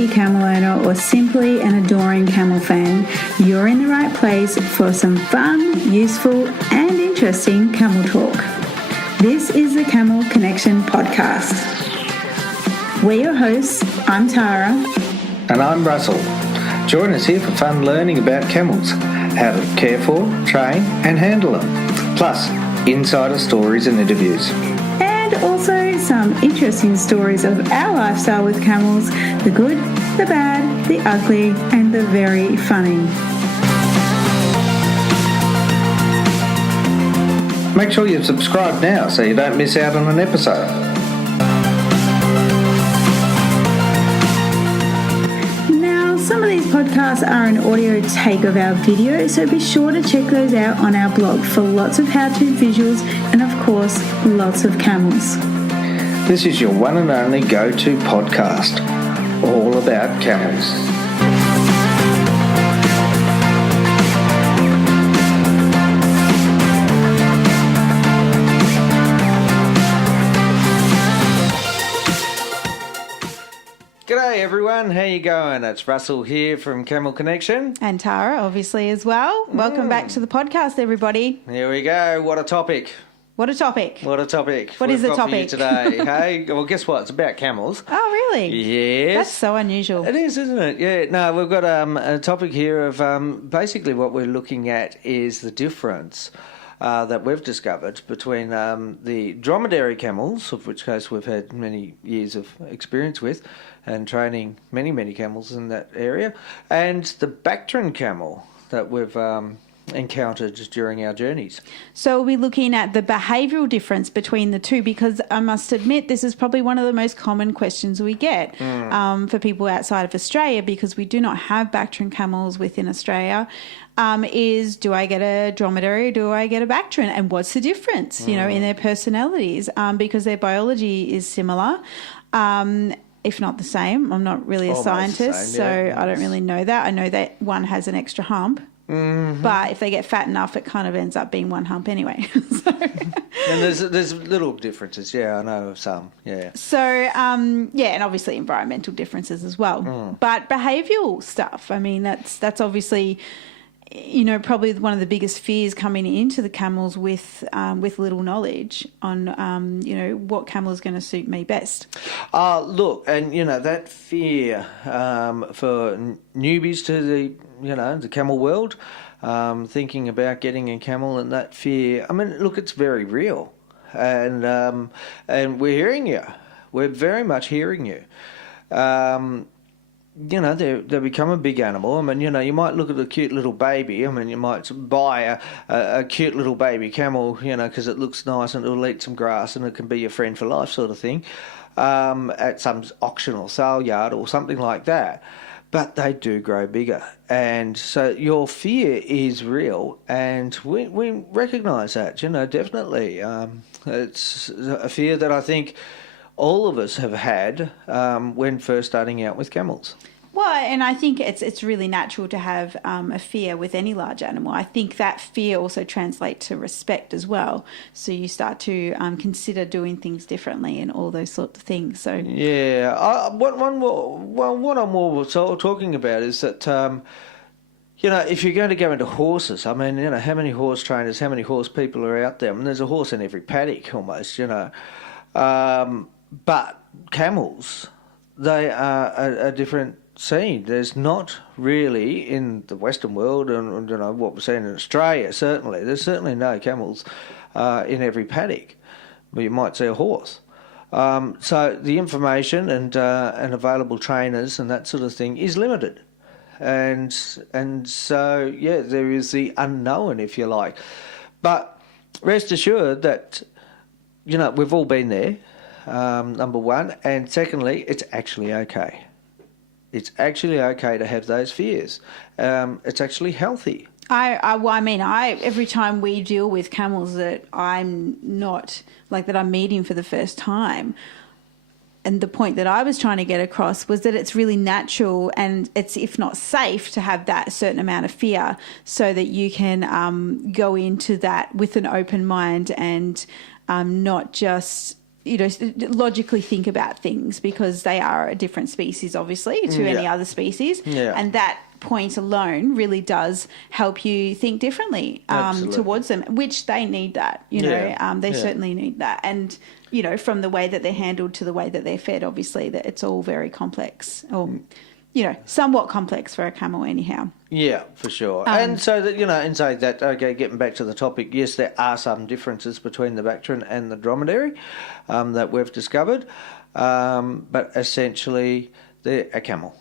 be a camel owner or simply an adoring camel fan, you're in the right place for some fun, useful and interesting camel talk. This is the Camel Connection podcast. We're your hosts. I'm Tara. And I'm Russell. Join us here for fun learning about camels, how to care for, train and handle them, plus insider stories and interviews. And also some interesting stories of our lifestyle with camels, the good, the bad, the ugly and the very funny. Make sure you've subscribed now so you don't miss out on an episode. Now, some of these podcasts are an audio take of our video, so be sure to check those out on our blog for lots of how-to visuals and, of course, lots of camels. This is your one and only go-to podcast, all about camels. G'day everyone, how you going? It's Russell here from Camel Connection. And Tara, obviously, as well. Welcome back to the podcast, everybody. Here we go. What a topic. What a topic. What a topic. What is the topic today? Hey, well, guess what? It's about camels. Oh, really? Yes. That's so unusual. It is, isn't it? Yeah. No, we've got a topic here of basically what we're looking at is the difference that we've discovered between the Dromedary camels, of which case we've had many years of experience with and training many camels in that area, and the Bactrian camel that we've encountered during our journeys. So we'll be looking at the behavioural difference between the two, because I must admit this is probably one of the most common questions we get for people outside of Australia, because we do not have Bactrian camels within Australia. Is do I get a dromedary or do I get a Bactrian? And what's the difference, you know, in their personalities? Because their biology is similar, if not the same. I'm not really a scientist, so I don't really know that. I know that one has an extra hump. Mm-hmm. But if they get fat enough, it kind of ends up being one hump anyway. And there's little differences. Yeah, I know of some. Yeah. So and obviously environmental differences as well. But behavioural stuff. I mean, that's obviously, you know, probably one of the biggest fears coming into the camels with little knowledge on what camel is going to suit me best. Look, and you know that fear for newbies to the camel world, thinking about getting a camel, and that fear. I mean, look, it's very real, and we're hearing you. We're very much hearing you. They become a big animal. I mean, you might look at a cute little baby. I mean, you might buy a cute little baby camel, because it looks nice and it'll eat some grass and it can be your friend for life sort of thing, at some auction or sale yard or something like that. But they do grow bigger. And so your fear is real, and we recognise that, definitely. It's a fear that I think all of us have had when first starting out with camels. Well, and I think it's really natural to have a fear with any large animal. I think that fear also translates to respect as well. So you start to consider doing things differently and all those sorts of things. So yeah, what I'm more talking about is that if you're going to go into horses, I mean, how many horse trainers, how many horse people are out there? I mean, there's a horse in every paddock almost, but camels, they are a different scene. There's not really in the Western world, and what we're seeing in Australia, certainly, there's certainly no camels in every paddock, but you might see a horse. So the information and available trainers and that sort of thing is limited. And so, yeah, there is the unknown, if you like. But rest assured that, we've all been there. Number one, and secondly, it's actually okay. It's actually okay to have those fears. It's actually healthy. Every time we deal with camels that I'm meeting for the first time, and the point that I was trying to get across was that it's really natural and it's, if not safe, to have that certain amount of fear so that you can go into that with an open mind and not just logically think about things, because they are a different species, obviously, to any other species. Yeah. And that point alone really does help you think differently towards them, which they need that, they certainly need that. And, from the way that they're handled to the way that they're fed, obviously, that it's all very complex, or, somewhat complex for a camel anyhow. Yeah, for sure. And so that, and so that, okay, getting back to the topic, yes, there are some differences between the Bactrian and the Dromedary that we've discovered, but essentially they're a camel.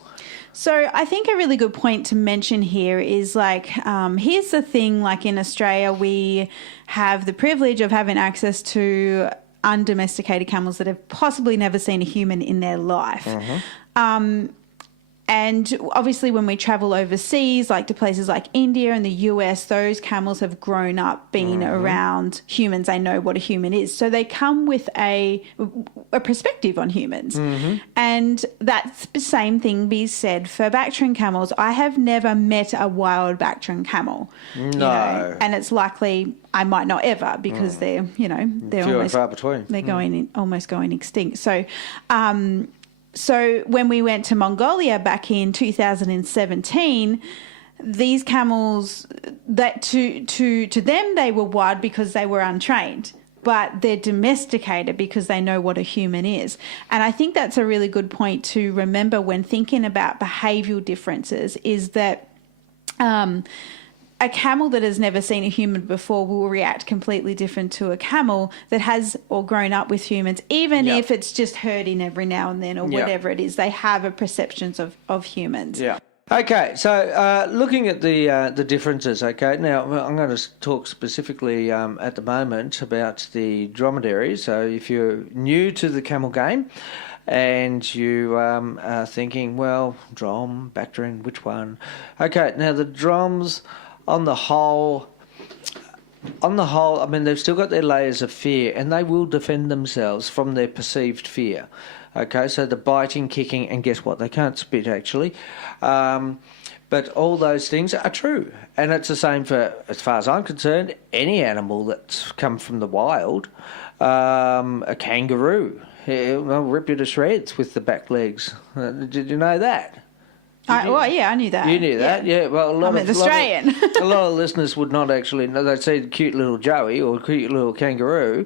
So I think a really good point to mention here is here's the thing, in Australia, we have the privilege of having access to undomesticated camels that have possibly never seen a human in their life. And obviously when we travel overseas, to places like India and the US, those camels have grown up being around humans. They know what a human is. So they come with a perspective on humans. And that same thing be said for Bactrian camels. I have never met a wild Bactrian camel. No. And it's likely I might not ever, because they're, they're few almost and far between. They're almost going extinct. So when we went to Mongolia back in 2017, these camels, that to them they were wild because they were untrained, but they're domesticated because they know what a human is. And I think that's a really good point to remember when thinking about behavioural differences, is that a camel that has never seen a human before will react completely different to a camel that has or grown up with humans, even if it's just herding every now and then or whatever it is. They have a perceptions of humans. Yeah. Okay, so looking at the differences, okay, now I'm going to talk specifically at the moment about the dromedary. So if you're new to the camel game and you are thinking, well, Drom, Bactrian, which one? Okay, now the Droms, on the whole, I mean, they've still got their layers of fear, and they will defend themselves from their perceived fear. Okay, so the biting, kicking, and guess what? They can't spit, actually. But all those things are true. And it's the same for, as far as I'm concerned, any animal that's come from the wild. A kangaroo, will rip you to shreds with the back legs. Did you know that? I knew that. You knew that, yeah. Well, I'm Australian. A lot of listeners would not actually know. They'd see the cute little Joey or cute little kangaroo,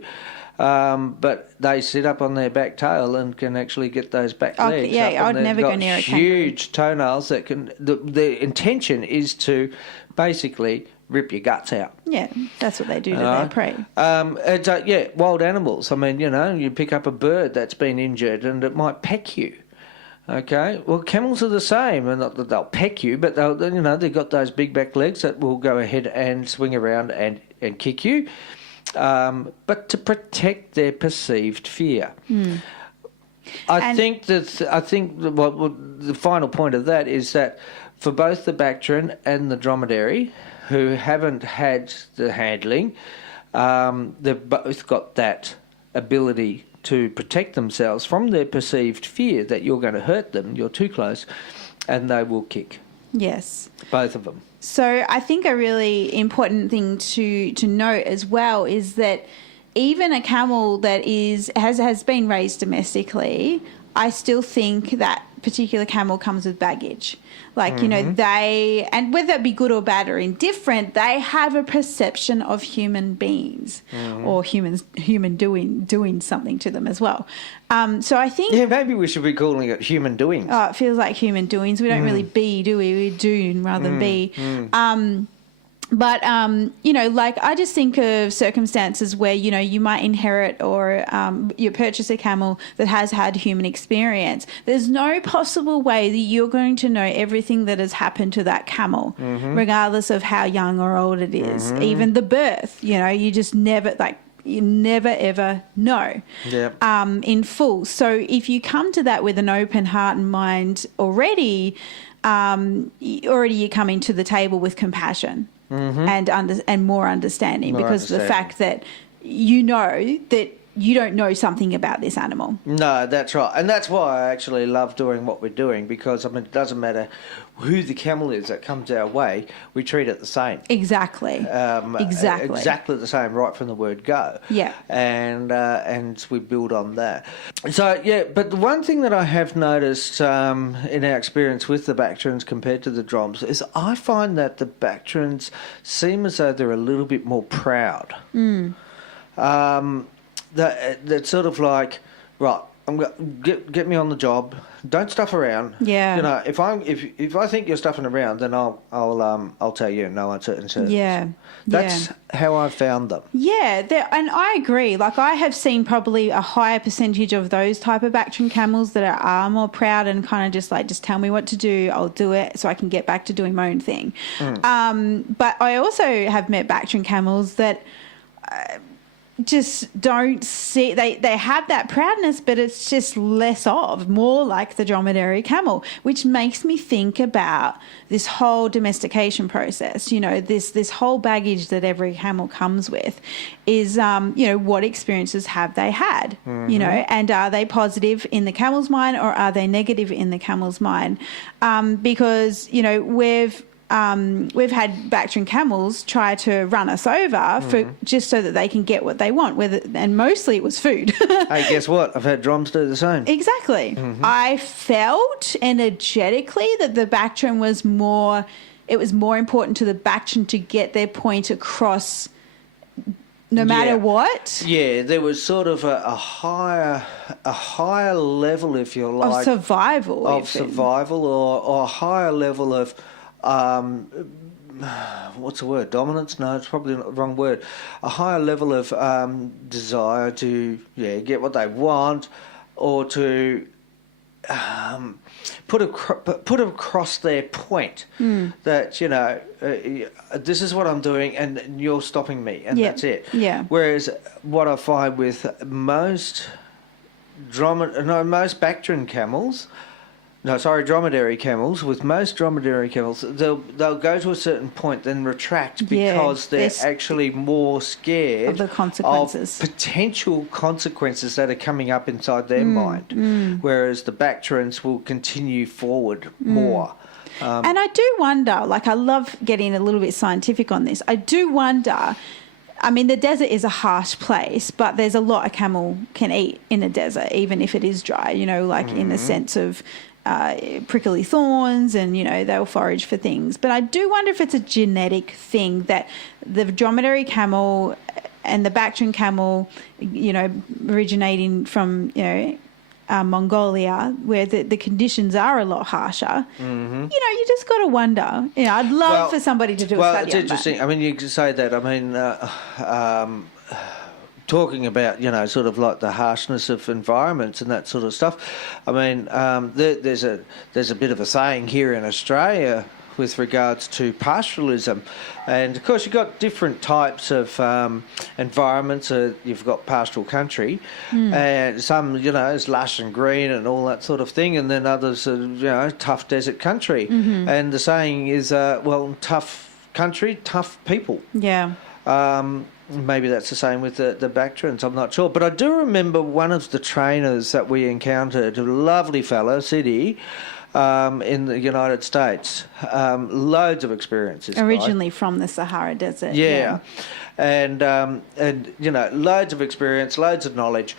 but they sit up on their back tail and can actually get those back legs. Yeah, I'd never go near a kangaroo. Huge toenails that can. The intention is to basically rip your guts out. Yeah, that's what they do to their prey. It's wild animals. I mean, you pick up a bird that's been injured and it might peck you. Okay, well, camels are the same, and not that they'll peck you, but they've got those big back legs that will go ahead and swing around and kick you, but to protect their perceived fear. I think the final point of that is that for both the Bactrian and the Dromedary, who haven't had the handling, they've both got that ability to protect themselves from their perceived fear that you're going to hurt them, you're too close, and they will kick. Yes. Both of them. So I think a really important thing to note as well is that even a camel that has been raised domestically, I still think that particular camel comes with baggage. They, and whether it be good or bad or indifferent, they have a perception of human beings or human doing something to them as well. So I think... Yeah, maybe we should be calling it human doings. Oh, it feels like human doings. We don't really be, do we? We do rather than be. But, I just think of circumstances where, you might inherit or you purchase a camel that has had human experience. There's no possible way that you're going to know everything that has happened to that camel, regardless of how young or old it is. Even the birth, you just never, you never ever know in full. So if you come to that with an open heart and mind already you're coming to the table with compassion. And more understanding, because of the fact that that you don't know something about this animal. No, that's right. And that's why I actually love doing what we're doing, because, I mean, it doesn't matter who the camel is that comes our way, we treat it the same. Exactly. Exactly the same, right from the word go. Yeah. And we build on that. So, yeah, but the one thing that I have noticed in our experience with the Bactrians compared to the Droms is I find that the Bactrians seem as though they're a little bit more proud. That's sort of like, right, I'm get me on the job. Don't stuff around. Yeah. You know, if I think you're stuffing around, then I'll tell you in no uncertain terms. Yeah. That's how I found them. Yeah, and I agree. Like, I have seen probably a higher percentage of those type of Bactrian camels that are more proud and kind of just tell me what to do, I'll do it, so I can get back to doing my own thing. But I also have met Bactrian camels that just don't see, they have that proudness, but it's just more like the Dromedary camel, which makes me think about this whole domestication process. You know, this whole baggage that every camel comes with is, you know, what experiences have they had, you know, and are they positive in the camel's mind or are they negative in the camel's mind? Because, you know, we've had Bactrian camels try to run us over for just so that they can get what they want, and mostly it was food. Hey, guess what? I've had Droms do the same. Exactly. I felt energetically that the Bactrian was more important to the Bactrian to get their point across no matter what. Yeah, there was sort of a higher level, if you like, of survival. Or a higher level of what's the word? Dominance? No, it's probably not the wrong word. A higher level of desire to get what they want, or to put across their point that, you know, this is what I'm doing and you're stopping me, and that's it. Yeah. Whereas what I find with most Bactrian camels. No, sorry, dromedary camels. With most dromedary camels, they'll go to a certain point, then retract because they're actually more scared of the consequences, of potential consequences that are coming up inside their mind. Whereas the Bactrians will continue forward more. And I do wonder, like, I love getting a little bit scientific on this. I do wonder. I mean, the desert is a harsh place, but there's a lot a camel can eat in the desert, even if it is dry, you know, like in the sense of prickly thorns, and, you know, they'll forage for things. But I do wonder if it's a genetic thing that the dromedary camel and the Bactrian camel, you know, originating from, you know, Mongolia, where the conditions are a lot harsher. You know, you just got to wonder. You know, I'd love for somebody to do a study on that. Well, it's interesting. I mean, you can say that. I mean, talking about, you know, sort of like the harshness of environments and that sort of stuff. I mean, there's a bit of a saying here in Australia with regards to pastoralism, and of course you've got different types of environments. You've got pastoral country, and some, you know, is lush and green and all that sort of thing, and then others are, you know, tough desert country. And the saying is, well, tough country, tough people. Yeah. Maybe that's the same with the Bactrians, I'm not sure. But I do remember one of the trainers that we encountered, a lovely fellow, Siddy, in the United States. Loads of experiences. Originally from the Sahara Desert. Yeah. And you know, loads of experience, loads of knowledge.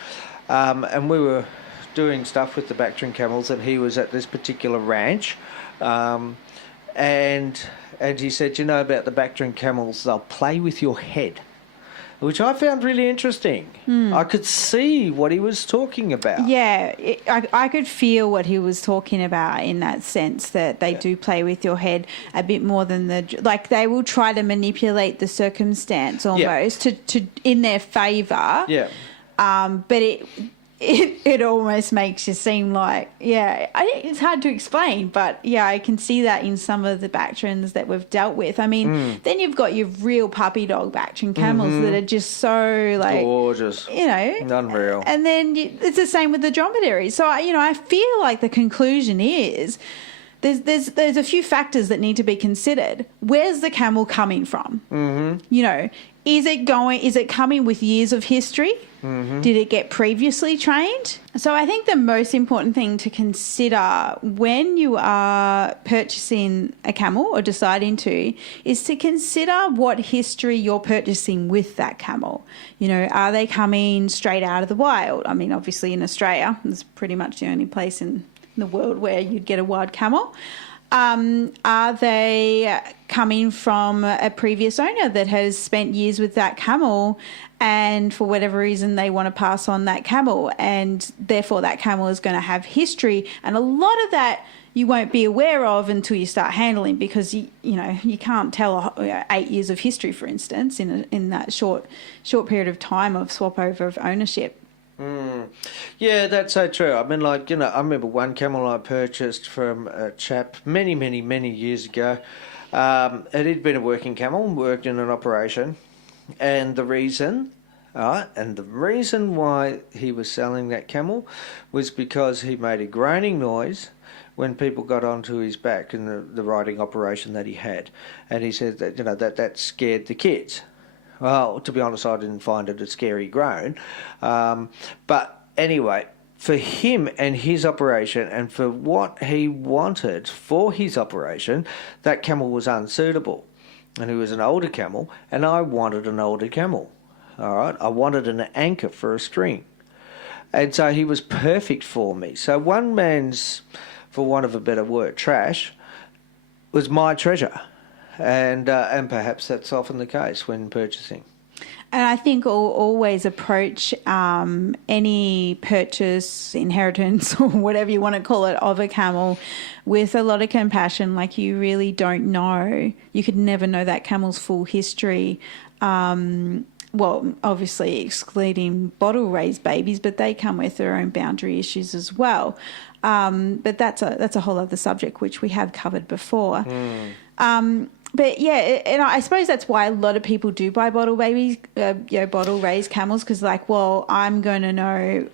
And we were doing stuff with the Bactrian camels, and he was at this particular ranch. And he said, you know about the Bactrian camels, they'll play with your head, which I found really interesting. I could see what he was talking about. Yeah, I could feel what he was talking about in that sense, that they do play with your head a bit more than like they will try to manipulate the circumstance almost to in their favour. Yeah. But it almost makes you seem like, it's hard to explain, but I can see that in some of the Bactrians that we've dealt with. I mean, then you've got your real puppy dog Bactrian camels that are just so, like, gorgeous, you know, unreal. And then it's the same with the dromedaries. So, you know, I feel like the conclusion is there's a few factors that need to be considered. Where's the camel coming from? Mm-hmm. You know, is it coming with years of history? Mm-hmm. Did it get previously trained? So I think the most important thing to consider when you are purchasing a camel or deciding to is to consider what history you're purchasing with that camel. You know, are they coming straight out of the wild? I mean, obviously in Australia, it's pretty much the only place in the world where you'd get a wild camel. Are they coming from a previous owner that has spent years with that camel, and for whatever reason they want to pass on that camel, and therefore that camel is going to have history, and a lot of that you won't be aware of until you start handling, because you can't tell 8 years of history, for instance, in that short period of time of swap over of ownership. Yeah, that's so true. I mean, I remember one camel I purchased from a chap many, many, many years ago. It had been a working camel, worked in an operation, and the reason why he was selling that camel was because he made a groaning noise when people got onto his back in the riding operation that he had, and he said that that scared the kids. Well, to be honest, I didn't find it a scary groan. But anyway, for him and his operation and for what he wanted for his operation, that camel was unsuitable. And he was an older camel, and I wanted an older camel. All right? I wanted an anchor for a string. And so he was perfect for me. So one man's, for want of a better word, trash, was my treasure. And perhaps that's often the case when purchasing. And I think always approach any purchase, inheritance, or whatever you want to call it, of a camel with a lot of compassion. Like, you really don't know. You could never know that camel's full history. Well, obviously excluding bottle-raised babies, but they come with their own boundary issues as well. But that's a whole other subject, which we have covered before. But yeah, and I suppose that's why a lot of people do buy bottle raised camels, because I'm going to know,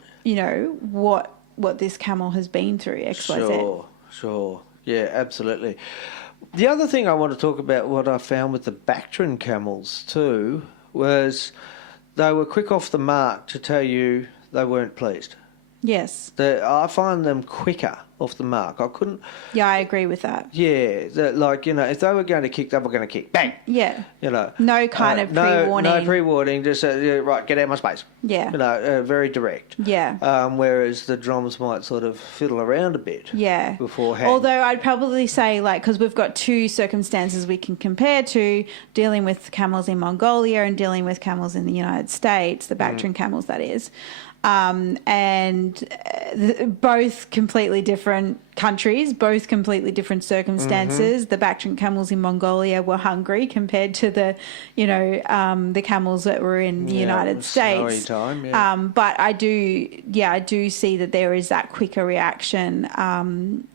what this camel has been through, XYZ. Sure. Yeah, absolutely. The other thing I want to talk about, what I found with the Bactrian camels too, was they were quick off the mark to tell you they weren't pleased. Yes. I find them quicker off the mark. I couldn't... Yeah, I agree with that. Yeah, if they were going to kick, they were going to kick. Bang! Yeah. No kind of pre-warning. No pre-warning, just right, get out of my space. Yeah. Very direct. Yeah. Whereas the Droms might sort of fiddle around a bit. Yeah. Beforehand. Although I'd probably say, because we've got two circumstances we can compare to, dealing with camels in Mongolia and dealing with camels in the United States, the Bactrian camels, that is. Both completely different countries, both completely different circumstances. The Bactrian camels in Mongolia were hungry compared to the camels that were in the United States. Time, yeah. But I do see that there is that quicker reaction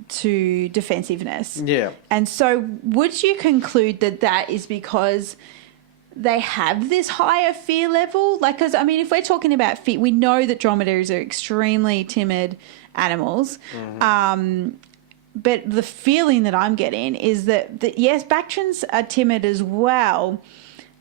to defensiveness. Yeah. And so would you conclude that is because they have this higher fear level? Because, if we're talking about fear, we know that dromedaries are extremely timid animals. But the feeling that I'm getting is that yes, Bactrians are timid as well,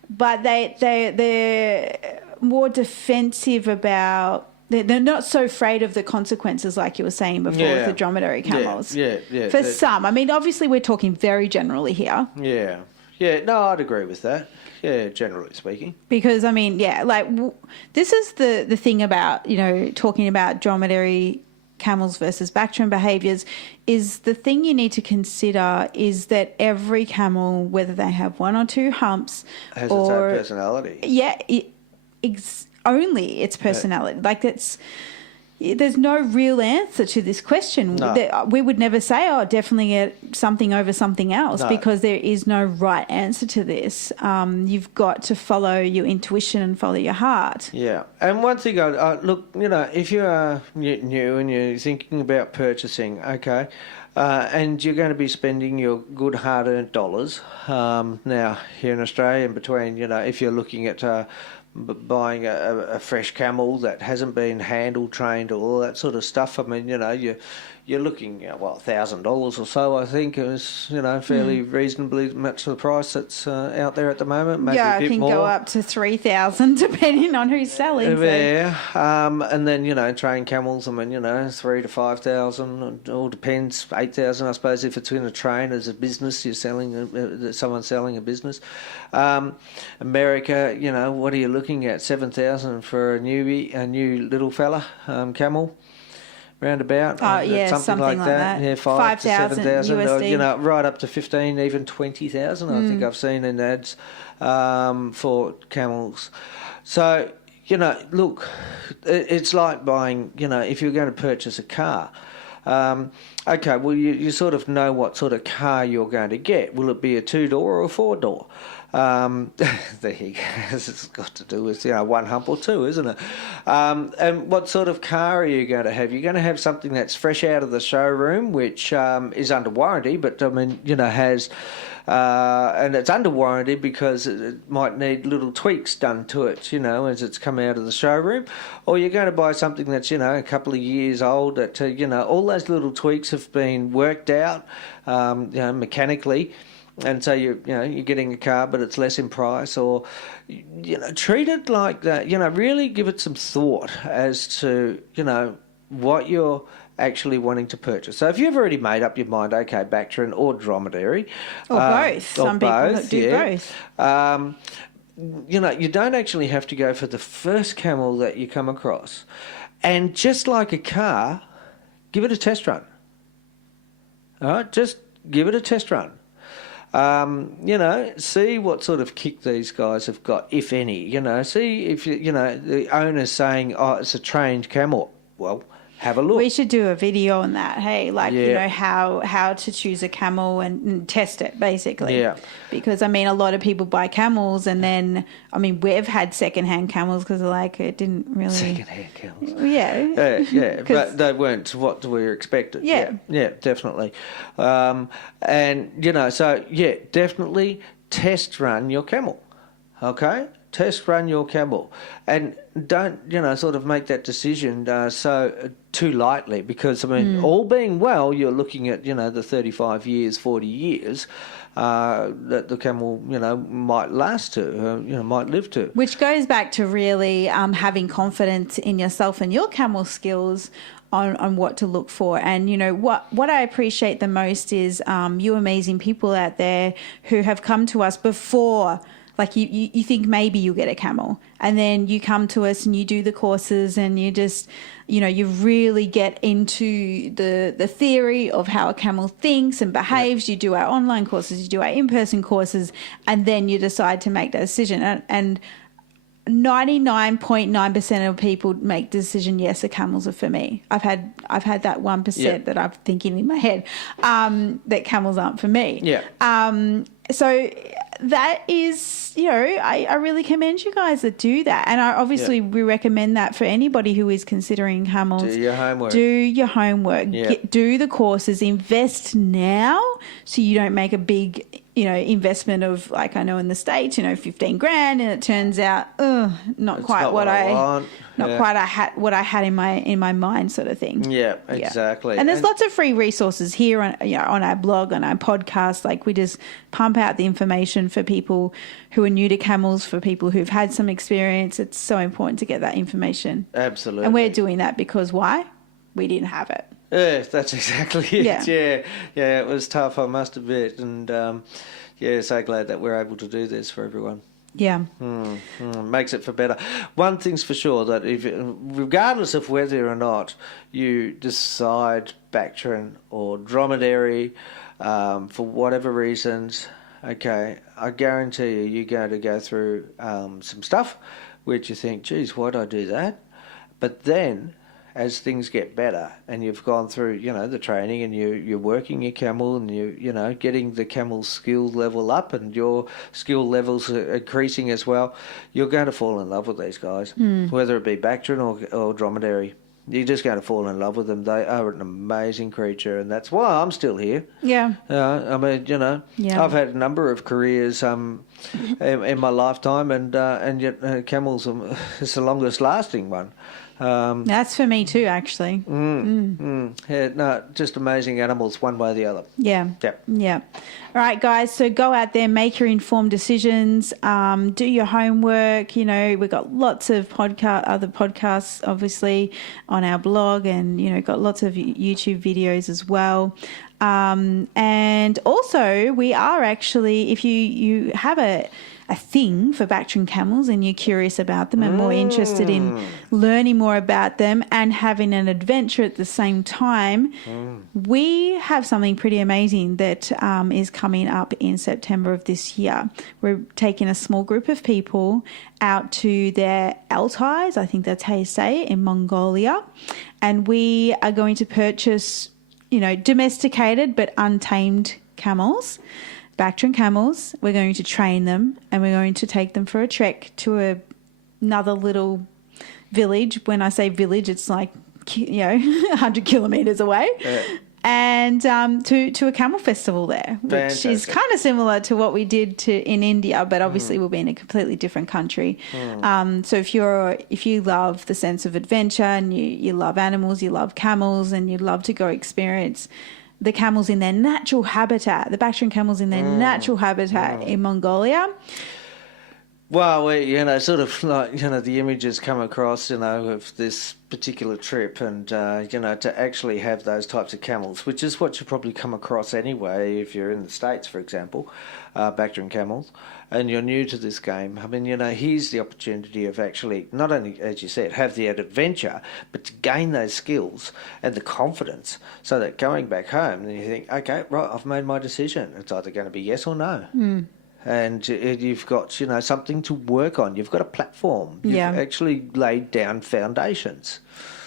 but they're more defensive about... They're not so afraid of the consequences, like you were saying before, with the dromedary camels. Yeah. For some. Obviously we're talking very generally here. Yeah. Yeah, no, I'd agree with that. Yeah, generally speaking. Because, this is the thing about, talking about dromedary camels versus Bactrian behaviours, is the thing you need to consider is that every camel, whether they have one or two humps... has its own personality. Yeah, only its personality. There's no real answer to this question. No. We would never say, definitely get something over something else, because there is no right answer to this. You've got to follow your intuition and follow your heart. Yeah. And one thing, look, if you are new and you're thinking about purchasing, okay, and you're going to be spending your good hard-earned dollars, now here in Australia, in between, if you're looking at... buying a fresh camel that hasn't been handle trained or all that sort of stuff. You're you're looking at, $1,000 or so, I think, is, fairly reasonably much the price that's out there at the moment. Maybe a bit more. It can go up to 3,000 depending on who's selling. Yeah, and then, trained camels, 3,000 to 5,000, it all depends, 8,000, I suppose, if it's in a train as a business, you're selling, someone's selling a business. America, what are you looking at? 7,000 for a new little fella, camel, roundabout. Something like that. Yeah, 5,000 to 7,000, USD. right up to 15, even 20,000. I think I've seen in ads for camels. So, look, it's like buying, if you're going to purchase a car. Okay, well, you sort of know what sort of car you're going to get. Will it be a 2-door or a 4-door? There you go. It's got to do with, one hump or two, isn't it? And what sort of car are you going to have? You're going to have something that's fresh out of the showroom, which is under warranty, but, has... and it's under warranty because it might need little tweaks done to it, as it's come out of the showroom. Or you're going to buy something that's, a couple of years old that, all those little tweaks have been worked out, mechanically. And so you're getting a car, but it's less in price, or treat it like that. Really give it some thought as to what you're actually wanting to purchase. So if you've already made up your mind, okay, Bactrian or Dromedary, or both. Some people do both. You don't actually have to go for the first camel that you come across, and just like a car, give it a test run. All right, just give it a test run. See what sort of kick these guys have got, if any. See if the owner's saying, "Oh, it's a trained camel." Well, have a look. We should do a video on that. Hey, how to choose a camel and test it, basically. Yeah. Because a lot of people buy camels, and then we've had secondhand camels because it didn't really secondhand camels. Yeah. But they weren't what we expected. Yeah, definitely. Definitely test run your camel. Okay. Test run your camel, and don't sort of make that decision too lightly, because all being well, you're looking at the 35 years, 40 years that the camel might last to, might live to. Which goes back to really having confidence in yourself and your camel skills on what to look for. And what I appreciate the most is you amazing people out there who have come to us before. Like you think maybe you'll get a camel, and then you come to us and you do the courses, and you just, you really get into the theory of how a camel thinks and behaves. You do our online courses, you do our in-person courses, and then you decide to make that decision. And 99.9% of people make the decision, yes, the camels are for me. I've had that 1% that I'm thinking in my head that camels aren't for me. Yeah. So that is, I really commend you guys that do that. And we recommend that for anybody who is considering camels. Do your homework. Yeah. Do the courses. Invest now so you don't make a big investment of, like I know in the States, 15 grand, and it turns out, not quite what I had in my mind, sort of thing. Yeah, exactly. And there's lots of free resources here on our blog, on our podcast. Like, we just pump out the information for people who are new to camels, for people who've had some experience. It's so important to get that information. Absolutely. And we're doing that because why? We didn't have it. Yeah, that's exactly it. Yeah, it was tough, I must admit. And so glad that we're able to do this for everyone. Yeah. Makes it for better. One thing's for sure, that regardless of whether or not you decide Bactrian or Dromedary, for whatever reasons, okay, I guarantee you're going to go through some stuff which you think, geez, why'd I do that? But then, as things get better and you've gone through, the training, and you're working your camel, and you getting the camel's skill level up, and your skill levels are increasing as well, you're going to fall in love with these guys, whether it be Bactrian or Dromedary. You're just going to fall in love with them. They are an amazing creature, and that's why I'm still here. Yeah. I've had a number of careers in my lifetime, and yet camels is the longest lasting one. That's for me too, actually. Yeah, no, just amazing animals, one way or the other. Yeah. Yep. Yeah. All right, guys. So go out there, make your informed decisions, do your homework. We've got lots of other podcasts, obviously, on our blog, and, got lots of YouTube videos as well. And also we are actually, if you have a thing for Bactrian camels and you're curious about them and more interested in learning more about them and having an adventure at the same time, we have something pretty amazing that is coming up in September of this year. We're taking a small group of people out to their Altais, I think that's how you say it, in Mongolia, and we are going to purchase domesticated but untamed camels, Bactrian camels. We're going to train them and we're going to take them for a trek to another little village. When I say village, it's like, 100 kilometres away. Yeah. And to a camel festival there, which Fantastic. is kind of similar to what we did in India, but obviously we'll be in a completely different country. So if you love the sense of adventure and you love animals, you love camels, and you'd love to go experience the camels in their natural habitat, the Bactrian camels in their natural habitat in Mongolia. Well, sort of like, the images come across, of this particular trip and, to actually have those types of camels, which is what you probably come across anyway if you're in the States, for example, Bactrian camels, and you're new to this game. I mean, here's the opportunity of actually not only, as you said, have the adventure, but to gain those skills and the confidence so that going back home, then you think, okay, right, I've made my decision. It's either going to be yes or no. And you've got, something to work on. You've got a platform. You've actually laid down foundations.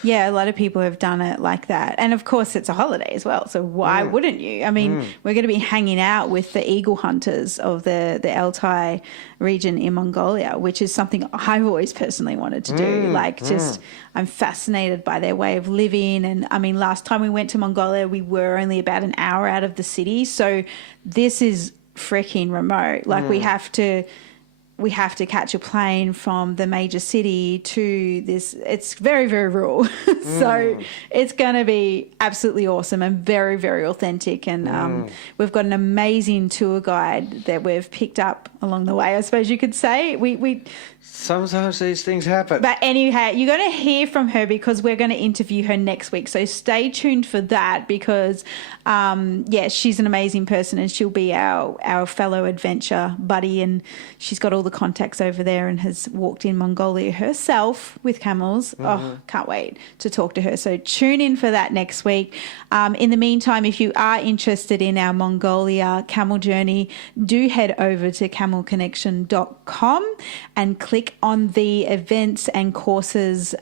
Yeah, a lot of people have done it like that. And, of course, it's a holiday as well, so why wouldn't you? I mean, we're going to be hanging out with the eagle hunters of the Altai region in Mongolia, which is something I've always personally wanted to do. I'm fascinated by their way of living. And, I mean, last time we went to Mongolia, we were only about an hour out of the city. So this is freaking remote. We have to catch a plane from the major city to this. It's very, very rural. So it's going to be absolutely awesome and very, very authentic. And we've got an amazing tour guide that we've picked up along the way, I suppose you could say. We Sometimes these things happen. But anyhow, you're going to hear from her because we're going to interview her next week. So stay tuned for that because, she's an amazing person and she'll be our fellow adventure buddy, and she's got all the contacts over there and has walked in Mongolia herself with camels. Oh, can't wait to talk to her. So tune in for that next week. In the meantime, if you are interested in our Mongolia camel journey, do head over to camelconnection.com and click on the events and courses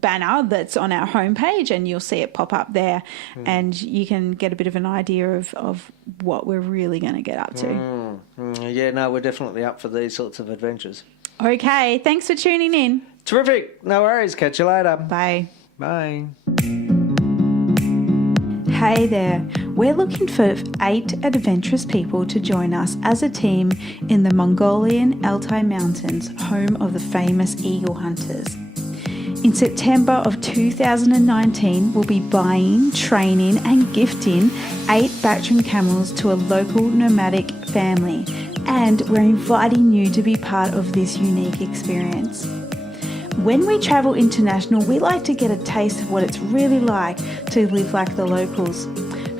banner that's on our homepage, and you'll see it pop up there, and you can get a bit of an idea of what we're really going to get up to. Yeah, no, we're definitely up for these sorts of adventures. Okay, thanks for tuning in. Terrific. No worries. Catch you later. Bye. Bye. Hey there, we're looking for 8 adventurous people to join us as a team in the Mongolian Altai Mountains, home of the famous eagle hunters. In September of 2019, we'll be buying, training and gifting 8 Bactrian camels to a local nomadic family, and we're inviting you to be part of this unique experience. When we travel international, we like to get a taste of what it's really like to live like the locals.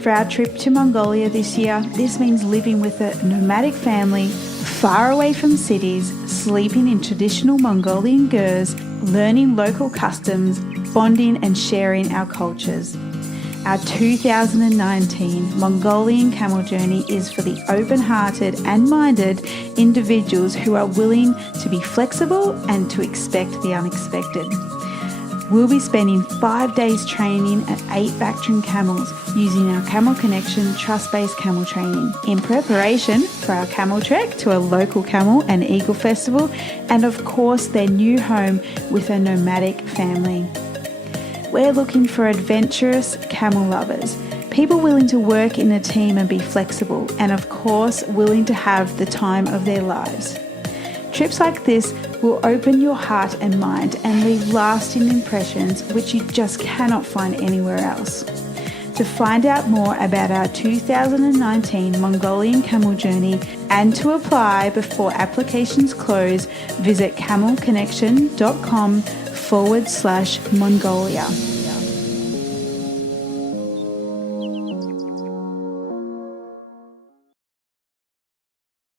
For our trip to Mongolia this year, this means living with a nomadic family, far away from cities, sleeping in traditional Mongolian gurs, learning local customs, bonding and sharing our cultures. Our 2019 Mongolian Camel Journey is for the open-hearted and minded individuals who are willing to be flexible and to expect the unexpected. We'll be spending 5 days training at 8 Bactrian camels using our Camel Connection trust-based camel training in preparation for our camel trek to a local camel and eagle festival, and of course their new home with a nomadic family. We're looking for adventurous camel lovers, people willing to work in a team and be flexible, and of course willing to have the time of their lives. Trips like this will open your heart and mind and leave lasting impressions which you just cannot find anywhere else. To find out more about our 2019 Mongolian camel journey and to apply before applications close, visit camelconnection.com/Mongolia.